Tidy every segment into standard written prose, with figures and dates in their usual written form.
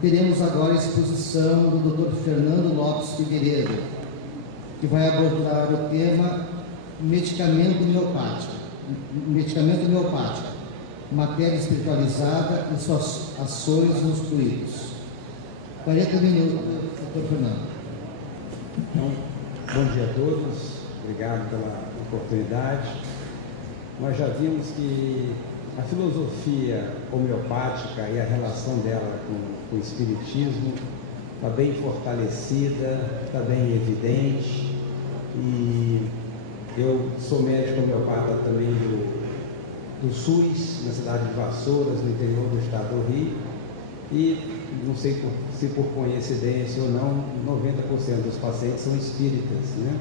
teremos agora a exposição do Dr. Fernando Lopes Figueiredo, que vai abordar o tema medicamento homeopático, matéria espiritualizada e suas ações nos fluidos. 40 minutos, Dr. Fernando. Então, bom dia a todos, obrigado pela oportunidade. Nós já vimos que a filosofia homeopática e a relação dela com o espiritismo está bem fortalecida, está bem evidente, e eu sou médico homeopata também do SUS, na cidade de Vassouras, no interior do estado do Rio, e não sei se por coincidência ou não, 90% dos pacientes são espíritas, né?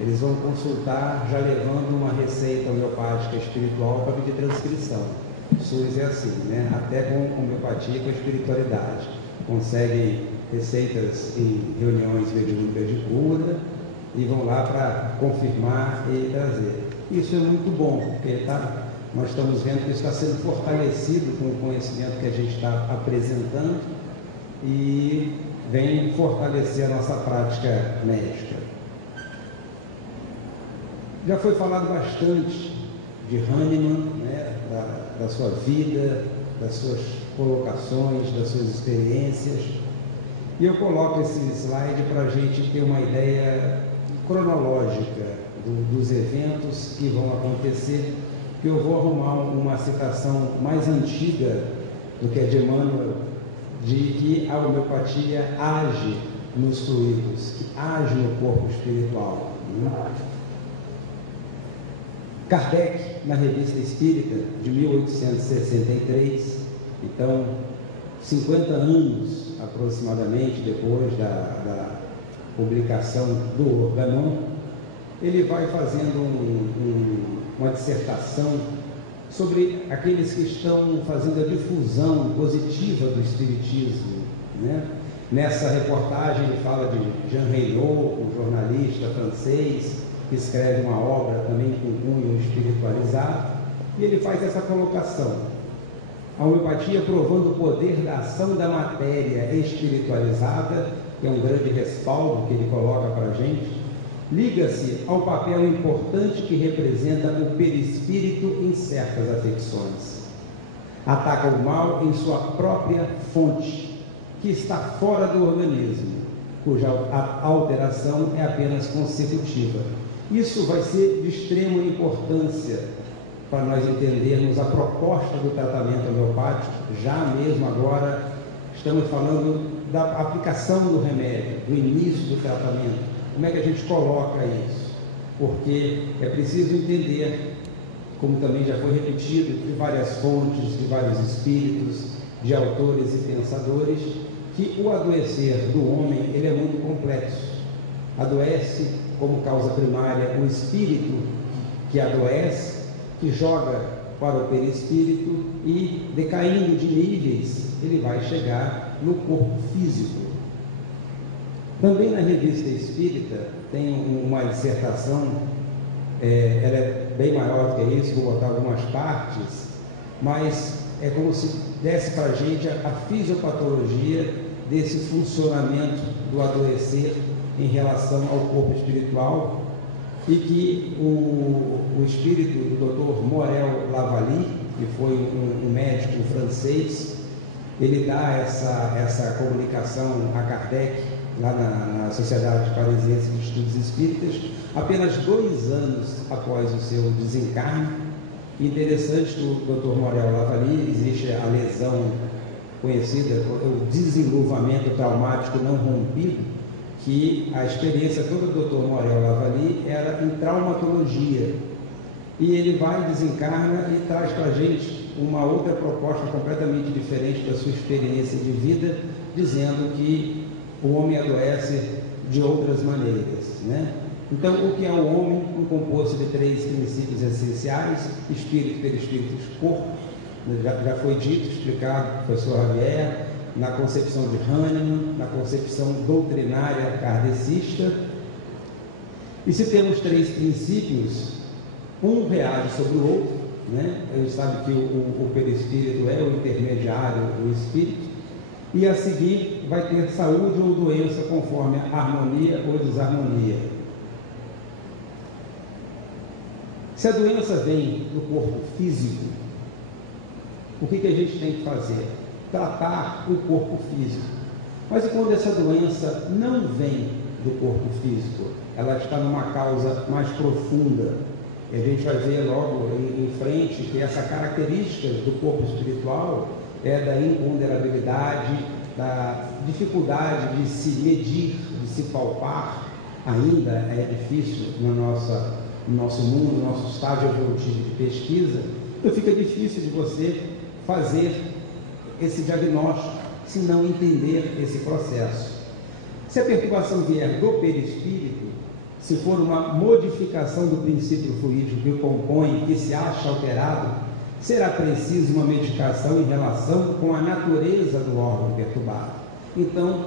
Eles vão consultar já levando uma receita homeopática espiritual para pedir transcrição. O SUS é assim, né? Até com homeopatia, com a espiritualidade. Conseguem receitas em reuniões mediúnicas de cura e vão lá para confirmar e trazer. Isso é muito bom, porque nós estamos vendo que isso está sendo fortalecido com o conhecimento que a gente está apresentando e vem fortalecer a nossa prática médica. Já foi falado bastante de Hahnemann, né, da sua vida, das suas colocações, das suas experiências, e eu coloco esse slide para a gente ter uma ideia cronológica dos eventos que vão acontecer, que eu vou arrumar uma citação mais antiga do que a de Emmanuel, de que a homeopatia age nos fluidos, que age no corpo espiritual, né? Kardec, na Revista Espírita, de 1863, então 50 anos aproximadamente depois da publicação do Organon, ele vai fazendo uma dissertação sobre aqueles que estão fazendo a difusão positiva do Espiritismo, né? Nessa reportagem ele fala de Jean Reynaud, um jornalista francês, que escreve uma obra também com cunho espiritualizado, e ele faz essa colocação: a homeopatia provando o poder da ação da matéria espiritualizada, que é um grande respaldo que ele coloca para a gente, liga-se ao papel importante que representa o perispírito em certas afecções. Ataca o mal em sua própria fonte, que está fora do organismo, cuja alteração é apenas consecutiva. Isso vai ser de extrema importância para nós entendermos a proposta do tratamento homeopático. Já mesmo agora estamos falando da aplicação do remédio, do início do tratamento. Como é que a gente coloca isso? Porque é preciso entender, como também já foi repetido de várias fontes, de vários espíritos, de autores e pensadores, que o adoecer do homem ele é muito complexo. Adoece como causa primária o espírito que adoece, que joga para o perispírito, e decaindo de níveis ele vai chegar no corpo físico. Também na Revista Espírita tem uma dissertação, ela é bem maior do que isso, vou botar algumas partes, mas é como se desse para a gente a fisiopatologia desse funcionamento do adoecer em relação ao corpo espiritual, e que o espírito do Dr. Morel Lavally, que foi um médico francês, ele dá essa comunicação a Kardec lá na Sociedade Parisiense de Estudos Espíritas, apenas 2 anos após o seu desencarne. Interessante que o Dr. Morel Lavally, existe a lesão conhecida, o desenluvamento traumático não rompido, que a experiência toda do Dr. Morel Lavally era em traumatologia, e ele vai, desencarna e traz para a gente uma outra proposta completamente diferente da sua experiência de vida, dizendo que o homem adoece de outras maneiras, né? Então, o que é o homem? Um composto de 3 princípios essenciais: espírito, perispírito e corpo. Já foi dito, explicado, professor Javier, na concepção de Hahnemann, na concepção doutrinária kardecista. E se temos 3 princípios, um reage sobre o outro, né? A gente sabe que o perispírito é o intermediário do espírito, e a seguir vai ter saúde ou doença conforme a harmonia ou desarmonia. Se a doença vem do corpo físico, o que a gente tem que fazer? Tratar o corpo físico. Mas e quando essa doença não vem do corpo físico? Ela está numa causa mais profunda. E a gente vai ver logo em frente que essa característica do corpo espiritual é da imponderabilidade, da dificuldade de se medir, de se palpar. Ainda é difícil no nosso mundo, no nosso estágio evolutivo de pesquisa. Então fica difícil de você fazer esse diagnóstico se não entender esse processo. Se a perturbação vier do perispírito, se for uma modificação do princípio fluídico que o compõe, que se acha alterado, será preciso uma medicação em relação com a natureza do órgão perturbado. Então,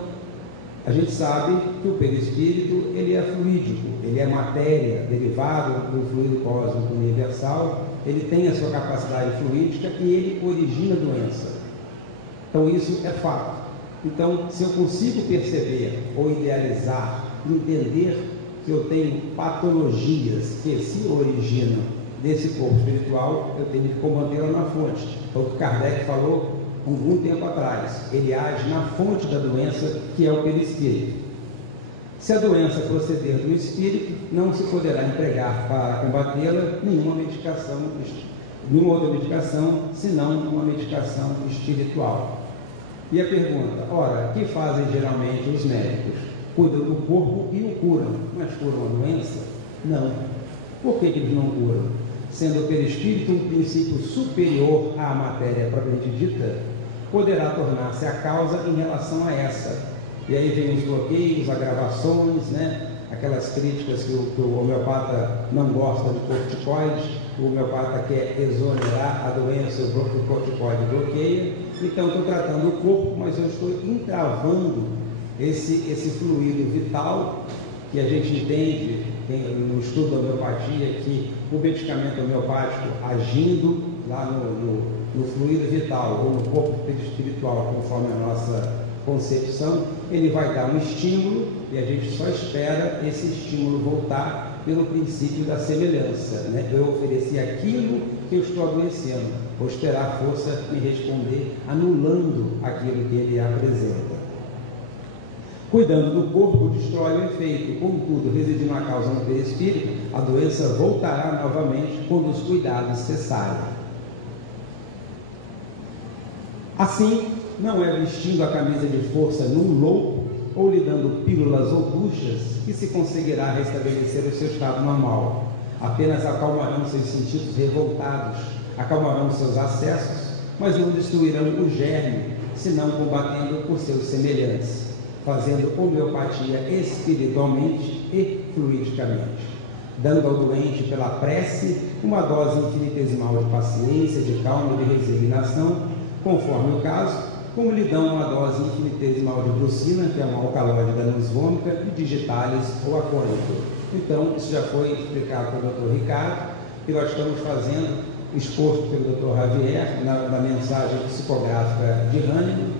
a gente sabe que o perispírito ele é fluídico, ele é matéria, derivado do fluido cósmico universal, ele tem a sua capacidade fluídica e ele origina doença. Então isso é fato. Então, se eu consigo perceber ou idealizar, entender que eu tenho patologias que se originam desse corpo espiritual, eu tenho que combatê-la na fonte. Foi o que Kardec falou algum tempo atrás. Ele age na fonte da doença, que é o perispírito. Se a doença proceder do espírito, não se poderá empregar para combatê-la nenhuma outra medicação, senão uma medicação espiritual. E a pergunta, ora, o que fazem geralmente os médicos? Cuidam do corpo e o curam, mas curam a doença? Não. Por que eles não curam? Sendo o perispírito um princípio superior à matéria propriamente dita, poderá tornar-se a causa em relação a essa. E aí vem os bloqueios, agravações, aquelas críticas que o homeopata não gosta de corticoides, o homeopata quer exonerar a doença, o corticoide bloqueia. Então, estou tratando o corpo, mas eu estou entravando esse fluido vital que a gente entende no estudo da homeopatia, que o medicamento homeopático agindo lá no fluido vital ou no corpo espiritual, conforme a nossa concepção, ele vai dar um estímulo e a gente só espera esse estímulo voltar pelo princípio da semelhança. Eu ofereci aquilo que eu estou adoecendo, vou esperar a força me responder anulando aquilo que ele apresenta. Cuidando do corpo, destrói o efeito, contudo, residindo a causa no perispírito, a doença voltará novamente quando os cuidados cessarem. Assim, não é vestindo a camisa de força num louco ou lhe dando pílulas ou duchas que se conseguirá restabelecer o seu estado normal. Apenas acalmarão seus sentidos revoltados, acalmarão seus acessos, mas não destruirão o germe, senão combatendo por seus semelhantes, fazendo homeopatia espiritualmente e fluidicamente, dando ao doente pela prece uma dose infinitesimal de paciência, de calma e de resignação, conforme o caso, como lhe dão uma dose infinitesimal de brucina, que é uma alcaloide danosvômica, e digitalis ou acônito. Então, isso já foi explicado pelo Dr. Ricardo, e nós estamos fazendo, exposto pelo Dr. Javier, na mensagem psicográfica de Hahnemann.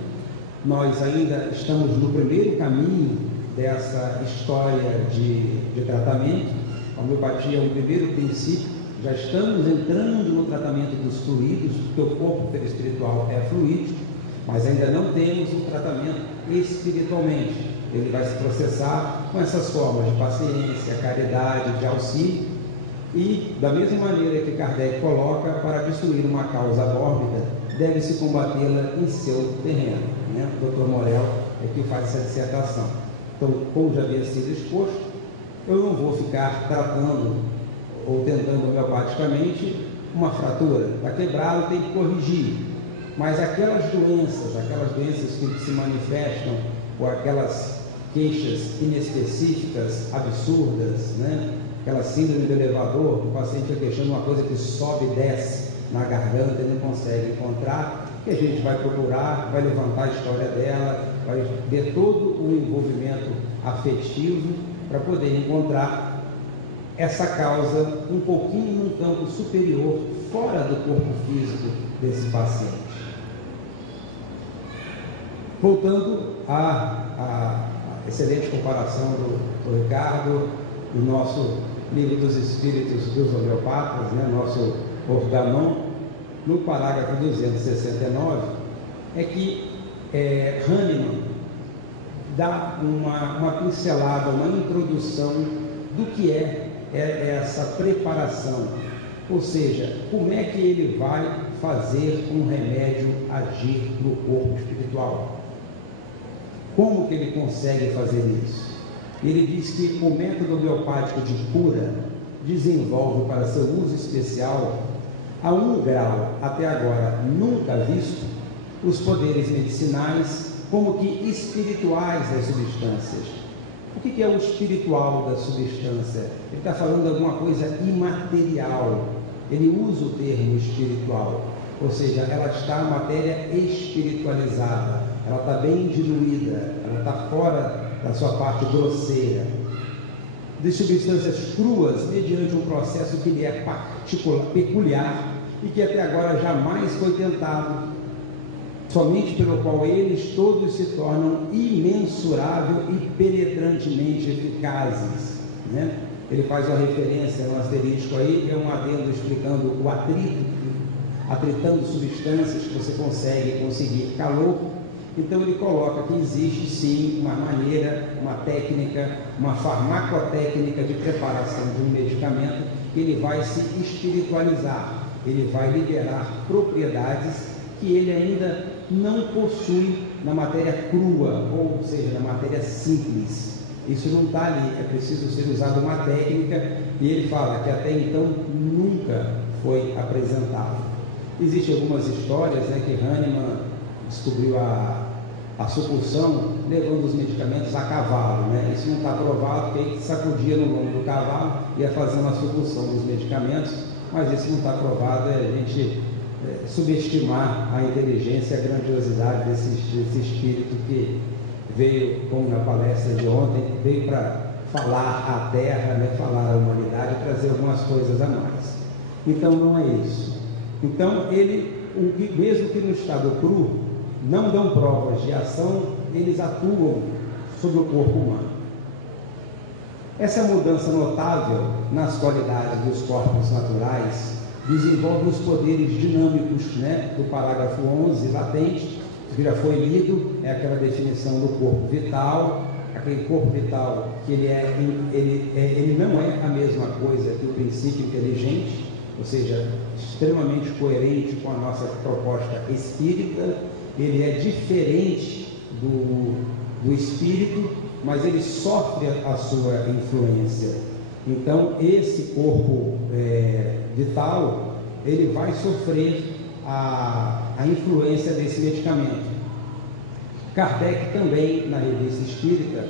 Nós ainda estamos no primeiro caminho dessa história de tratamento. A homeopatia é o primeiro princípio. Já estamos entrando no tratamento dos fluidos, porque o corpo perispiritual é fluídico, mas ainda não temos um tratamento espiritualmente. Ele vai se processar com essas formas de paciência, caridade, de auxílio, e da mesma maneira que Kardec coloca, para destruir uma causa mórbida, deve-se combatê-la em seu terreno. O Dr. Morel é que faz essa dissertação. Então, como já havia sido exposto, eu não vou ficar tratando ou tentando homeopaticamente uma fratura. Está quebrado, tem que corrigir. Mas aquelas doenças que se manifestam, ou aquelas queixas inespecíficas, absurdas, aquela síndrome do elevador, que o paciente fica queixando uma coisa que sobe e desce na garganta e não consegue encontrar, que a gente vai procurar, vai levantar a história dela, vai ver todo o envolvimento afetivo para poder encontrar essa causa um pouquinho num campo superior, fora do corpo físico desse paciente. Voltando à excelente comparação do Ricardo, do nosso Livro dos Espíritos dos Homeopatas, né, nosso Organon, no parágrafo 269, é que Hahnemann dá uma pincelada, uma introdução do que é essa preparação, ou seja, como é que ele vai fazer um remédio agir no corpo espiritual. Como que ele consegue fazer isso? Ele diz que o método homeopático de cura desenvolve para seu uso especial, a um grau até agora nunca visto, os poderes medicinais como que espirituais das substâncias. O que é o espiritual da substância? Ele está falando de alguma coisa imaterial. Ele usa o termo espiritual, ou seja, ela está a matéria espiritualizada, ela está bem diluída, ela está fora da sua parte grosseira. De substâncias cruas, mediante um processo que lhe é peculiar e que até agora jamais foi tentado, somente pelo qual eles todos se tornam imensurável e penetrantemente eficazes, né? Ele faz uma referência no asterisco aí, é um adendo explicando o atrito, atritando substâncias que você conseguir calor. Então ele coloca que existe sim uma maneira, uma técnica, uma farmacotécnica de preparação de um medicamento que ele vai se espiritualizar, ele vai liberar propriedades que ele ainda não possui na matéria crua, ou seja, na matéria simples. Isso não está ali, é preciso ser usada uma técnica, e ele fala que até então nunca foi apresentado. Existem algumas histórias, né, que Hahnemann descobriu a sucção levando os medicamentos a cavalo, né? Isso não está provado, porque ele sacudia no lombo do cavalo e ia fazendo a sucção dos medicamentos, mas isso não está provado, é a gente subestimar a inteligência e a grandiosidade desse espírito que veio, como na palestra de ontem, veio para falar à Terra, né, falar à humanidade, trazer algumas coisas a mais. Então não é isso. Então mesmo que no estado cru não dão provas de ação, eles atuam sobre o corpo humano. Essa mudança notável nas qualidades dos corpos naturais desenvolve os poderes dinâmicos, né, do parágrafo 11, latente, que já foi lido, é aquela definição do corpo vital, aquele corpo vital que ele não é a mesma coisa que o princípio inteligente, ou seja, extremamente coerente com a nossa proposta espírita. Ele é diferente do espírito, mas ele sofre a sua influência. Então esse corpo vital, ele vai sofrer a influência desse medicamento. Kardec também, na Revista Espírita,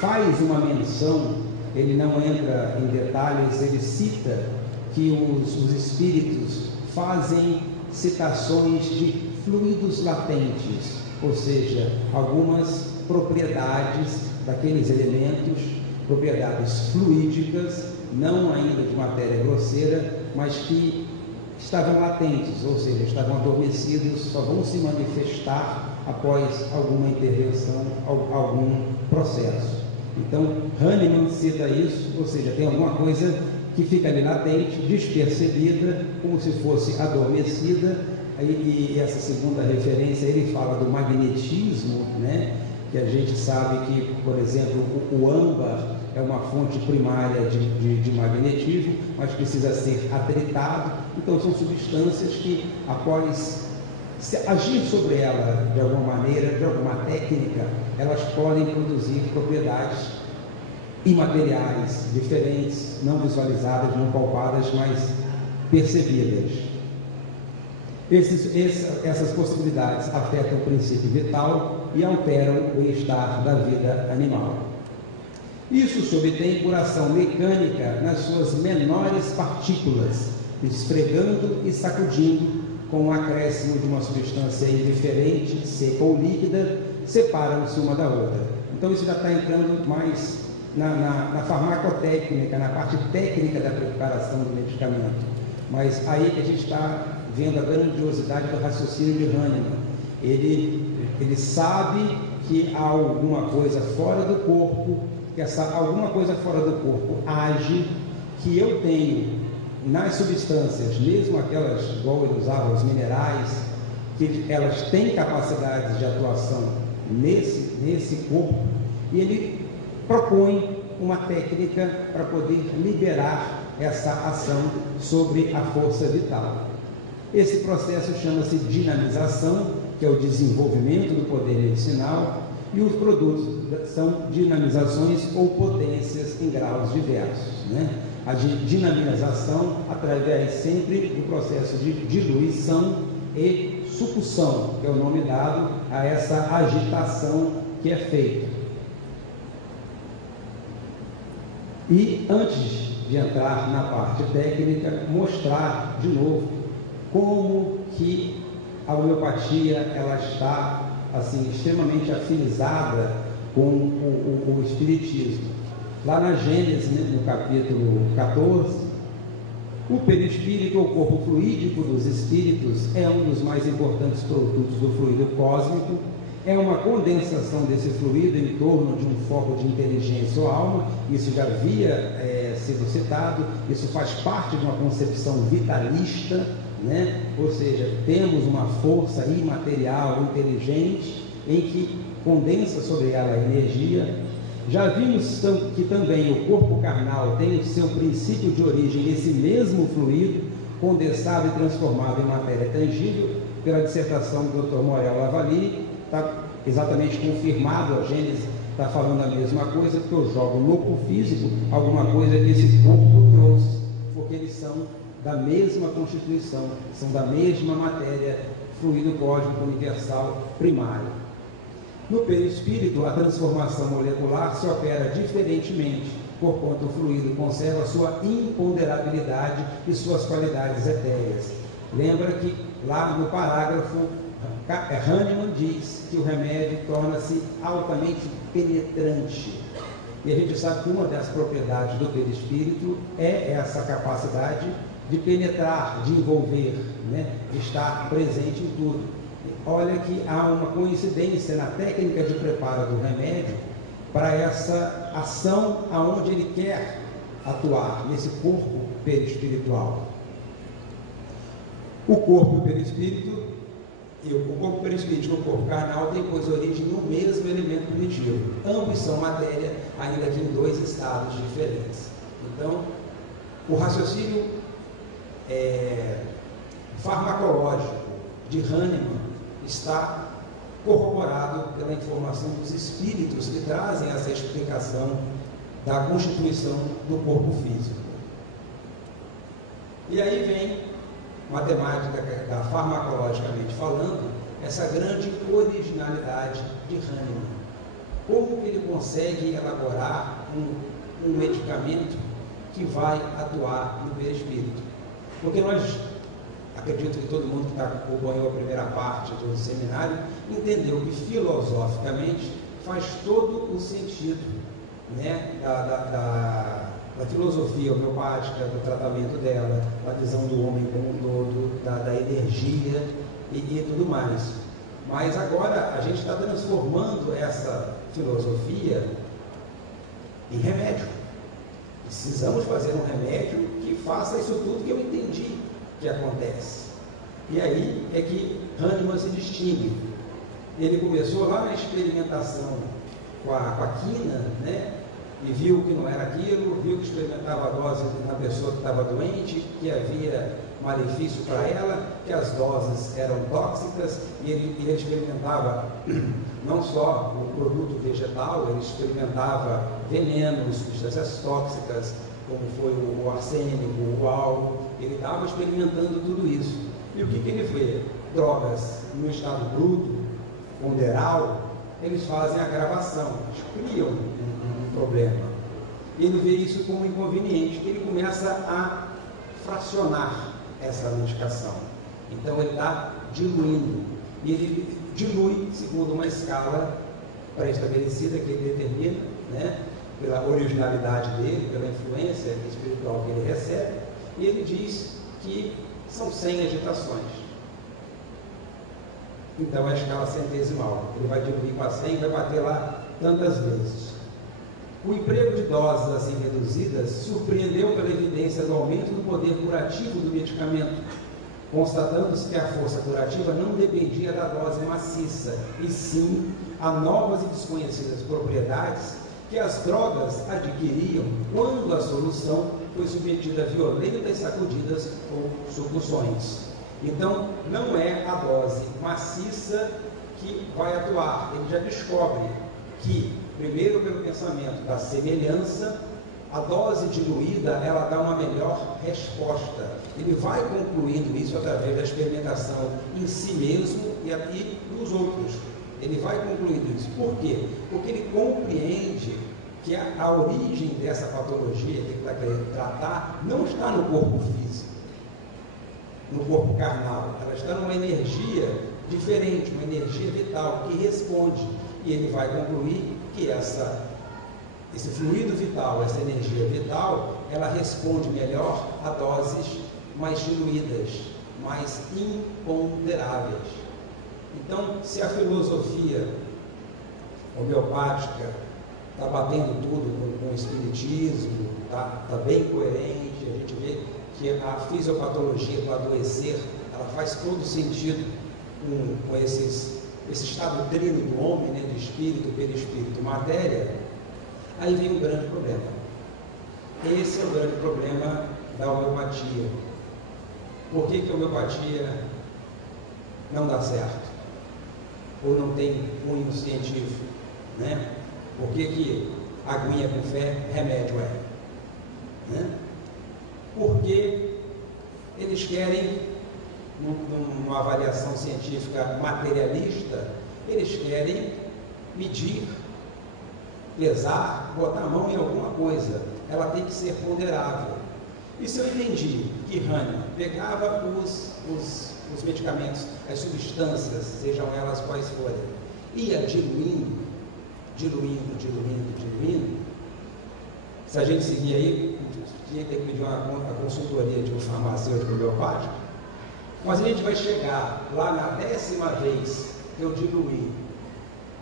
faz uma menção, ele não entra em detalhes, ele cita que os espíritos fazem citações de fluidos latentes, ou seja, algumas propriedades daqueles elementos, propriedades fluídicas, não ainda de matéria grosseira, mas que estavam latentes, ou seja, estavam adormecidos, só vão se manifestar após alguma intervenção, algum processo. Então, Hahnemann cita isso, ou seja, tem alguma coisa que fica ali latente, despercebida, como se fosse adormecida. E essa segunda referência, ele fala do magnetismo, né? Que a gente sabe que, por exemplo, o âmbar é uma fonte primária de magnetismo, mas precisa ser atritado. Então são substâncias que, após agir sobre ela de alguma maneira, de alguma técnica, elas podem produzir propriedades imateriais, diferentes, não visualizadas, não palpadas, mas percebidas. Essas possibilidades afetam o princípio vital e alteram o estar da vida animal. Isso se obtém por ação mecânica nas suas menores partículas, esfregando e sacudindo, com o acréscimo de uma substância indiferente, seca ou líquida, separam-se uma da outra. Então isso já está entrando mais na farmacotécnica, na parte técnica da preparação do medicamento. Mas aí que a gente está vendo a grandiosidade do raciocínio de Hahnemann. ele sabe que há alguma coisa fora do corpo, que essa alguma coisa fora do corpo age, que eu tenho nas substâncias, mesmo aquelas, igual ele usava, os minerais, que elas têm capacidades de atuação nesse corpo, e ele propõe uma técnica para poder liberar essa ação sobre a força vital. Esse processo chama-se dinamização, que é o desenvolvimento do poder medicinal, e os produtos são dinamizações ou potências em graus diversos, né? A dinamização através sempre do processo de diluição e sucção, que é o nome dado a essa agitação que é feita. E antes de entrar na parte técnica, mostrar de novo como que a homeopatia ela está assim extremamente afinizada com o espiritismo. Lá na Gênesis, no capítulo 14, o perispírito, ou corpo fluídico dos espíritos, é um dos mais importantes produtos do fluido cósmico. É uma condensação desse fluido em torno de um foco de inteligência ou alma. Isso já havia sido citado. Isso faz parte de uma concepção vitalista, né? Ou seja, temos uma força imaterial, inteligente, em que condensa sobre ela a energia. Já vimos que também o corpo carnal tem o seu princípio de origem nesse mesmo fluido, condensado e transformado em matéria tangível, pela dissertação do Dr. Morel Lavali. Está exatamente confirmado, a Gênesis está falando a mesma coisa, porque eu jogo no corpo físico alguma coisa que esse corpo trouxe, porque eles são da mesma constituição, são da mesma matéria, fluido cósmico universal primário. No perispírito, a transformação molecular se opera diferentemente, porquanto o fluido conserva sua imponderabilidade e suas qualidades etéreas. Lembra que lá no parágrafo, Hahnemann diz que o remédio torna-se altamente penetrante. E a gente sabe que uma das propriedades do perispírito é essa capacidade de penetrar, de envolver, né? De estar presente em tudo. Olha que há uma coincidência na técnica de preparo do remédio para essa ação aonde ele quer atuar, nesse corpo perispiritual. O corpo perispírito e o corpo perispírito e o corpo carnal têm pois origem no mesmo elemento primitivo. Ambos são matéria, ainda que em dois estados diferentes. Então, o raciocínio farmacológico de Hahnemann está corroborado pela informação dos espíritos que trazem essa explicação da constituição do corpo físico. E aí vem, matemática, farmacologicamente falando, essa grande originalidade de Hahnemann. Como que ele consegue elaborar um medicamento que vai atuar no perispírito? Porque nós, acredito que todo mundo que acompanhou a primeira parte do seminário entendeu que filosoficamente faz todo o sentido, né, da filosofia homeopática, do tratamento dela, da visão do homem como um todo, da energia e tudo mais. Mas agora a gente está transformando essa filosofia em remédio. Precisamos fazer um remédio que faça isso tudo que eu entendi que acontece. E aí é que Hahnemann se distingue. Ele começou lá na experimentação com a quina, né? E viu que não era aquilo, viu que experimentava a dose na pessoa que estava doente, que havia malefício para ela, que as doses eram tóxicas, e ele experimentava não só o produto vegetal, ele experimentava venenos, substâncias tóxicas, como foi o arsênico, o álcool. Ele estava experimentando tudo isso. E o que ele vê? Drogas no estado bruto, ponderal, eles fazem a gravação, eles criam um problema. Ele vê isso como inconveniente, ele começa a fracionar essa medicação. Então ele está diluindo. E ele dilui segundo uma escala pré-estabelecida que ele determina, né, pela originalidade dele, pela influência espiritual que ele recebe, e ele diz que são 100 agitações. Então é a escala centesimal. Ele vai diluir para 100 e vai bater lá tantas vezes. O emprego de doses assim reduzidas surpreendeu pela evidência do aumento do poder curativo do medicamento, constatando-se que a força curativa não dependia da dose maciça, e sim a novas e desconhecidas propriedades que as drogas adquiriam quando a solução foi submetida a violentas sacudidas ou sucções. Então, não é a dose maciça que vai atuar. Ele já descobre que, primeiro pelo pensamento da semelhança, a dose diluída, ela dá uma melhor resposta. Ele vai concluindo isso através da experimentação em si mesmo e aqui nos outros. Ele vai concluindo isso. Por quê? Porque ele compreende que a origem dessa patologia que ele está querendo tratar não está no corpo físico, no corpo carnal. Ela está numa energia diferente, uma energia vital que responde. E ele vai concluir que esse fluido vital, essa energia vital, ela responde melhor a doses mais diluídas, mais imponderáveis. Então, se a filosofia homeopática está batendo tudo com o espiritismo, está bem coerente, a gente vê que a fisiopatologia do adoecer, ela faz todo sentido com esse estado trino do homem, né, de espírito, perispírito, matéria. Aí vem um grande problema. Esse é o grande problema da homeopatia. Por que a homeopatia não dá certo? Ou não tem cunho científico, né? Por que a aguinha com fé remédio é? Né? Porque eles querem, numa avaliação científica materialista, eles querem medir, pesar, botar a mão em alguma coisa. Ela tem que ser ponderável. E se eu entendi que Hahnemann pegava os medicamentos, as substâncias, sejam elas quais forem, ia diluindo, se a gente seguir aí, tinha que ter que pedir a consultoria de um farmacêutico homeopático, mas a gente vai chegar lá na 10ª vez que eu diluir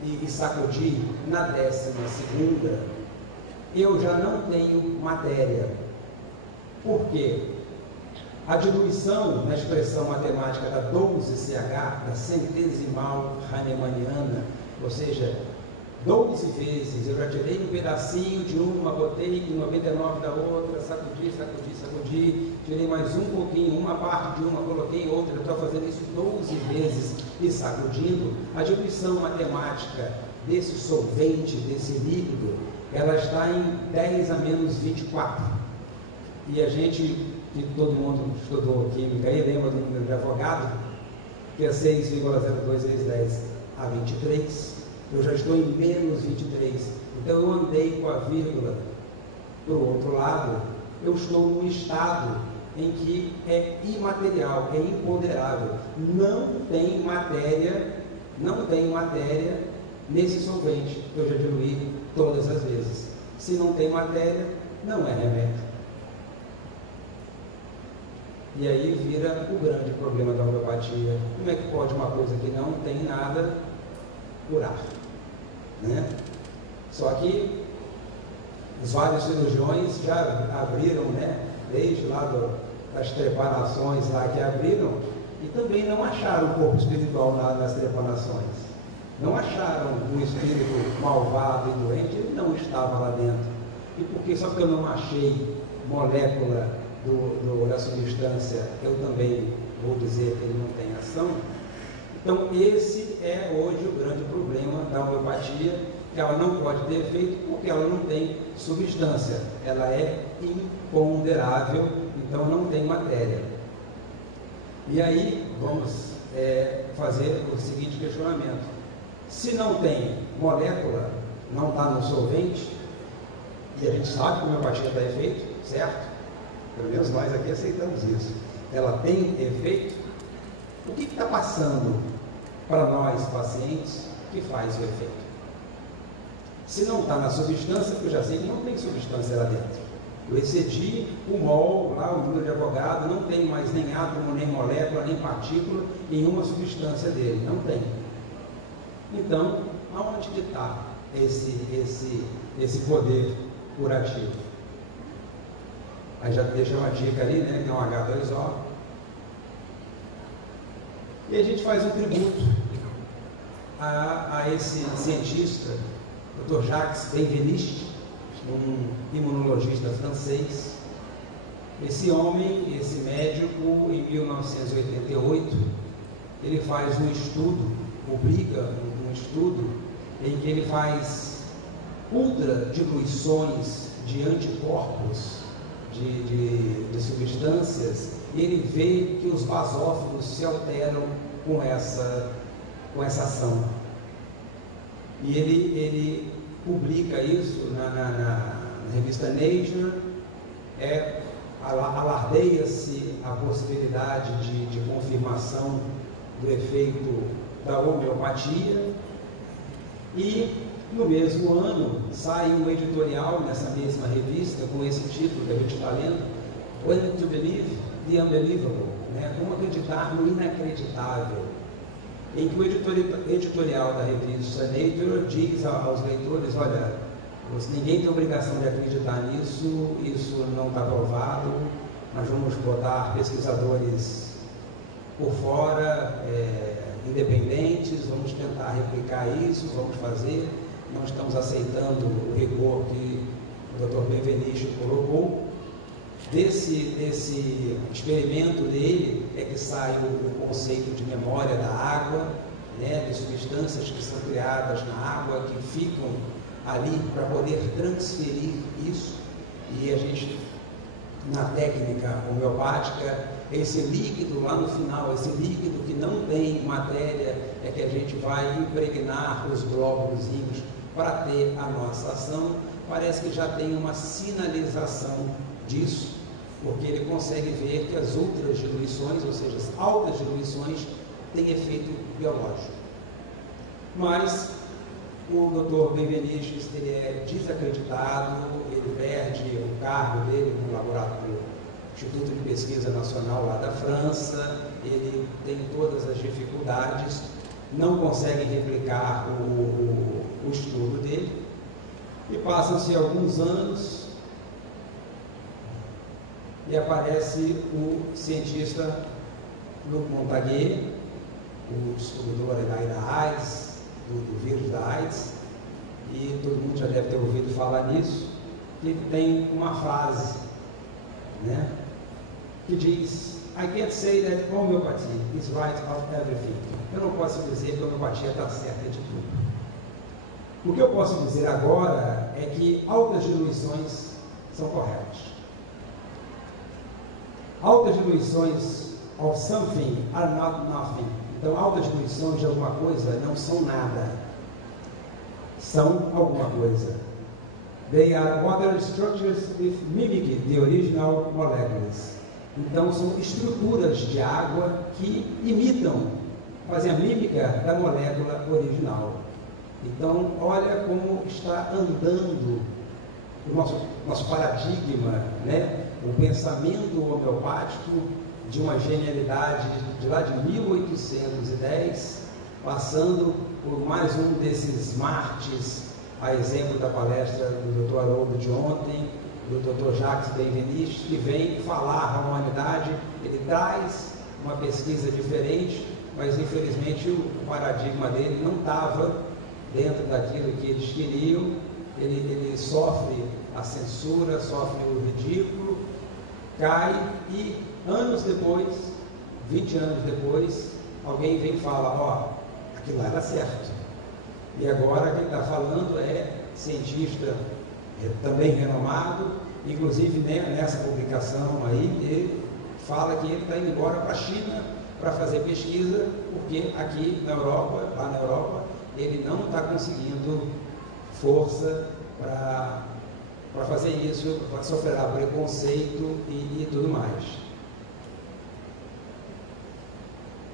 e sacudir, na 12ª, eu já não tenho matéria. Por quê? A diluição, na expressão matemática da 12CH, da centesimal hahnemanniana, ou seja, 12 vezes eu já tirei um pedacinho de uma, botei em 99 da outra, sacudi, tirei mais um pouquinho, uma parte de uma, coloquei em outra, eu estou fazendo isso 12 vezes e sacudindo. A diluição matemática desse solvente, desse líquido, ela está em 10 a menos 24. E a gente, que todo mundo estudou química aí, lembra do número de Avogadro, que é 6,02 vezes 10 a 23. Eu já estou em menos 23. Então eu andei com a vírgula para o outro lado. Eu estou num estado em que é imaterial, é imponderável. Não tem matéria nesse solvente que eu já diluí todas as vezes. Se não tem matéria, não é remédio. E aí vira o grande problema da homeopatia. Como é que pode uma coisa que não tem nada curar? Né? Só que os vários cirurgiões já abriram, né? Desde lá das trepanações lá que abriram, e também não acharam o corpo espiritual nas trepanações. Não acharam o espírito malvado e doente, ele não estava lá dentro. E porque só que eu não achei molécula da substância, eu também vou dizer que ele não tem ação. Então esse é hoje o grande problema da homeopatia, que ela não pode ter efeito porque ela não tem substância, ela é imponderável, então não tem matéria. E aí vamos fazer o seguinte questionamento: se não tem molécula, não está no solvente, e a gente sabe que a homeopatia dá efeito, certo? Pelo menos nós aqui aceitamos isso. Ela tem efeito. O que está passando para nós, pacientes, que faz o efeito? Se não está na substância, eu já sei que não tem substância lá dentro. Eu excedi o mol, lá o número de advogado, não tem mais nem átomo, nem molécula, nem partícula em uma substância dele, não tem. Então, aonde que está esse poder curativo? Aí já deixa uma dica ali, né, que é um H2O. E a gente faz um tributo a esse cientista, Dr. Jacques Benveniste, um imunologista francês. Esse homem, esse médico, em 1988, ele faz um estudo, publica um estudo em que ele faz ultradiluições de anticorpos, de substâncias, e ele vê que os basófilos se alteram com essa ação. E ele publica isso na revista Nature, alardeia-se a possibilidade de confirmação do efeito da homeopatia, e no mesmo ano sai um editorial nessa mesma revista com esse título que a gente está lendo, When to Believe the Unbelievable, né? Como acreditar no inacreditável, em que o editorial da revista Nature diz aos leitores: olha, ninguém tem obrigação de acreditar nisso, isso não está provado, nós vamos botar pesquisadores por fora, independentes, vamos tentar replicar isso, vamos fazer, não estamos aceitando o rigor que o Dr. Benveniste colocou. Desse experimento dele é que sai o conceito de memória da água, né, de substâncias que são criadas na água, que ficam ali para poder transferir isso. E a gente, na técnica homeopática, esse líquido lá no final, esse líquido que não tem matéria, é que a gente vai impregnar os glóbulozinhos para ter a nossa ação. Parece que já tem uma sinalização disso, porque ele consegue ver que as outras diluições, ou seja, as altas diluições, têm efeito biológico. Mas o Dr. Benveniste, ele é desacreditado, ele perde o cargo dele no laboratório, Instituto de Pesquisa Nacional lá da França, ele tem todas as dificuldades, não consegue replicar o estudo dele, e passam-se alguns anos, e aparece o cientista Luc Montagnier, o descobridor da AIDS, do vírus da AIDS, e todo mundo já deve ter ouvido falar nisso, que tem uma frase, né, que diz: I can't say that homeopathy is right of everything. Eu não posso dizer que a homeopatia está certa de tudo. O que eu posso dizer agora é que altas diluições são corretas. Altas diluições of something are not nothing. Então, altas diluições de alguma coisa não são nada, são alguma coisa. They are water structures which mimic the original molecules. Então, são estruturas de água que imitam, fazem a mímica da molécula original. Então, olha como está andando o nosso paradigma, né? O pensamento homeopático de uma genialidade de lá de 1810, passando por mais um desses martes, a exemplo da palestra do Dr. Haroldo de ontem, do Dr. Jacques Benveniste, que vem falar à humanidade. Ele traz uma pesquisa diferente, mas infelizmente o paradigma dele não estava dentro daquilo que eles queriam. Ele sofre a censura, sofre o ridículo, cai, e anos depois, 20 anos depois, alguém vem e fala: ó, aquilo lá era certo. E agora quem está falando é cientista também renomado, inclusive, né, nessa publicação aí, ele fala que ele está indo embora para a China para fazer pesquisa, porque aqui na Europa, lá na Europa, ele não está conseguindo força para fazer isso, sofrerá preconceito e tudo mais.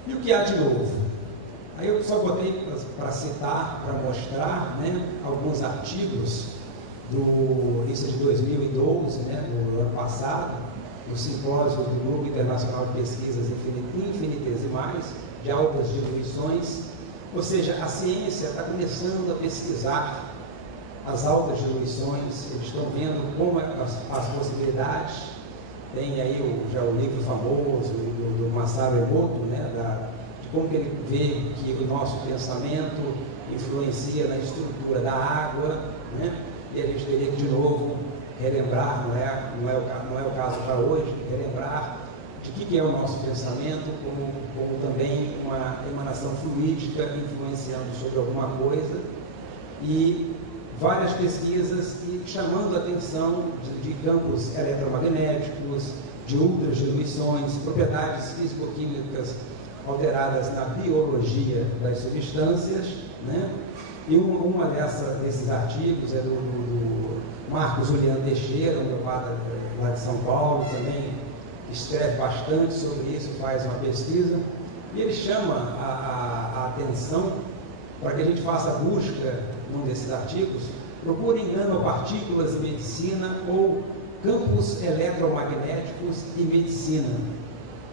E o que há de novo? Aí eu só botei para citar, para mostrar, né, alguns artigos isso é de 2012, né, do ano passado, no simpósio do Grupo Internacional de Pesquisas Infinitesimais, de altas diluições. Ou seja, a ciência está começando a pesquisar as altas diluições, eles estão vendo como as possibilidades. Tem aí já o livro famoso do Masaru Emoto, né, de como que ele vê que o nosso pensamento influencia na estrutura da água, né? E a gente teria que de novo relembrar, não é o caso para hoje, relembrar de que é o nosso pensamento, como também uma emanação fluídica influenciando sobre alguma coisa, e várias pesquisas chamando a atenção de campos eletromagnéticos, de ultradiluições, propriedades físico-químicas alteradas na biologia das substâncias, né? E uma desses artigos é do Marcos Juliano Teixeira, um padre lá de São Paulo, também escreve bastante sobre isso, faz uma pesquisa, e ele chama a atenção para que a gente faça a busca num desses artigos, procurem nanopartículas em medicina ou campos eletromagnéticos e medicina.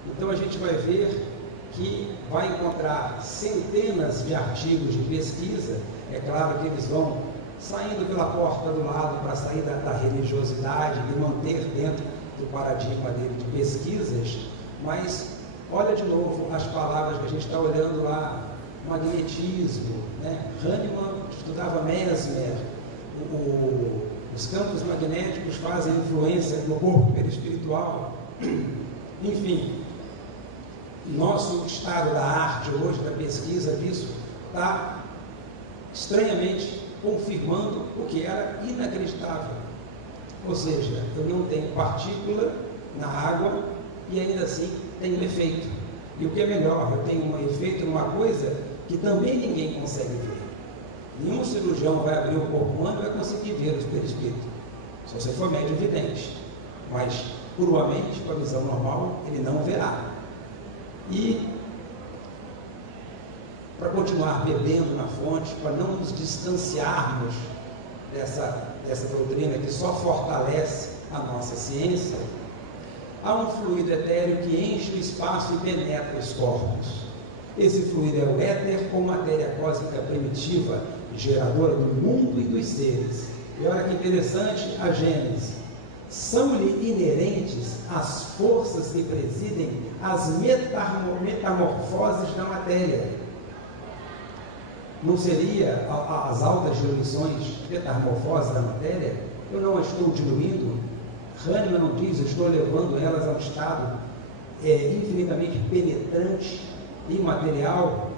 Então a gente vai ver que vai encontrar centenas de artigos de pesquisa. É claro que eles vão saindo pela porta do lado para sair da religiosidade e manter dentro do paradigma dele de pesquisas, mas olha de novo as palavras que a gente está olhando lá: magnetismo, né? Hahnemann estudava Mesmer, os campos magnéticos fazem influência no corpo perispiritual. Enfim, nosso estado da arte hoje, da pesquisa disso, está estranhamente confirmando o que era inacreditável. Ou seja, eu não tenho partícula na água e ainda assim tenho efeito. E o que é melhor, eu tenho um efeito numa coisa que também ninguém consegue ver. Nenhum cirurgião vai abrir o corpo humano e vai conseguir ver o perispírito, se você for médium vidente. Mas, cruamente, com a visão normal, ele não verá. E, para continuar bebendo na fonte, para não nos distanciarmos dessa doutrina que só fortalece a nossa ciência, há um fluido etéreo que enche o espaço e penetra os corpos. Esse fluido é o éter, com matéria cósmica primitiva, geradora do mundo e dos seres. E olha que interessante a Gênese. São-lhe inerentes as forças que presidem as metamorfoses da matéria. Não seria as altas diluições, metamorfose da matéria? Eu não a estou diluindo. Hahnemann não diz, eu estou levando elas a um estado infinitamente penetrante, imaterial.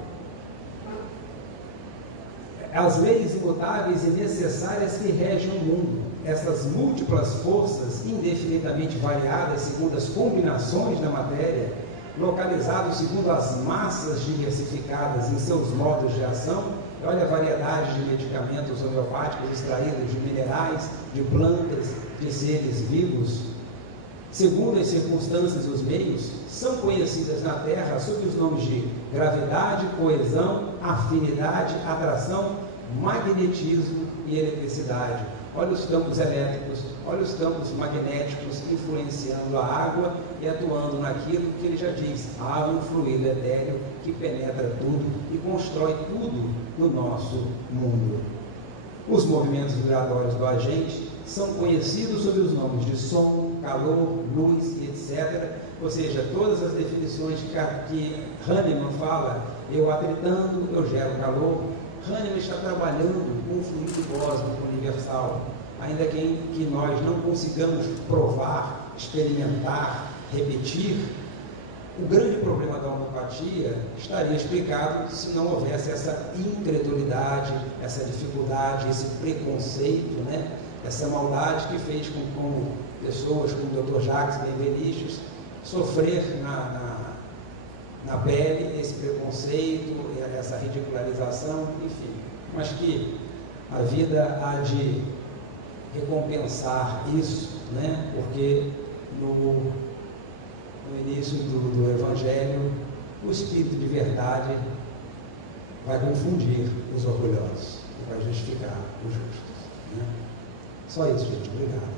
As leis imutáveis e necessárias que regem o mundo, essas múltiplas forças indefinidamente variadas segundo as combinações da matéria, localizados segundo as massas diversificadas em seus modos de ação. Olha a variedade de medicamentos homeopáticos extraídos de minerais, de plantas, de seres vivos. Segundo as circunstâncias e os meios, são conhecidas na Terra sob os nomes de gravidade, coesão, afinidade, atração, magnetismo e eletricidade. Olha os campos elétricos, olha os campos magnéticos influenciando a água e atuando naquilo que ele já diz: há um fluido etéreo que penetra tudo e constrói tudo no nosso mundo. Os movimentos vibratórios do agente são conhecidos sob os nomes de som, calor, luz e etc. Ou seja, todas as definições que Hahnemann fala: eu atritando, eu gero calor. Hahnemann está trabalhando com o fluido cósmico universal, ainda que nós não consigamos provar, experimentar, repetir. O grande problema da homeopatia estaria explicado se não houvesse essa incredulidade, essa dificuldade, esse preconceito, né? Essa maldade que fez com pessoas como o Dr. Jacques Benveniste sofrer na pele esse preconceito, essa ridicularização, enfim. Mas que a vida há de recompensar isso, né? Porque no início do Evangelho, o Espírito de verdade vai confundir os orgulhosos e vai justificar os justos, né? Só isso, gente. Obrigado.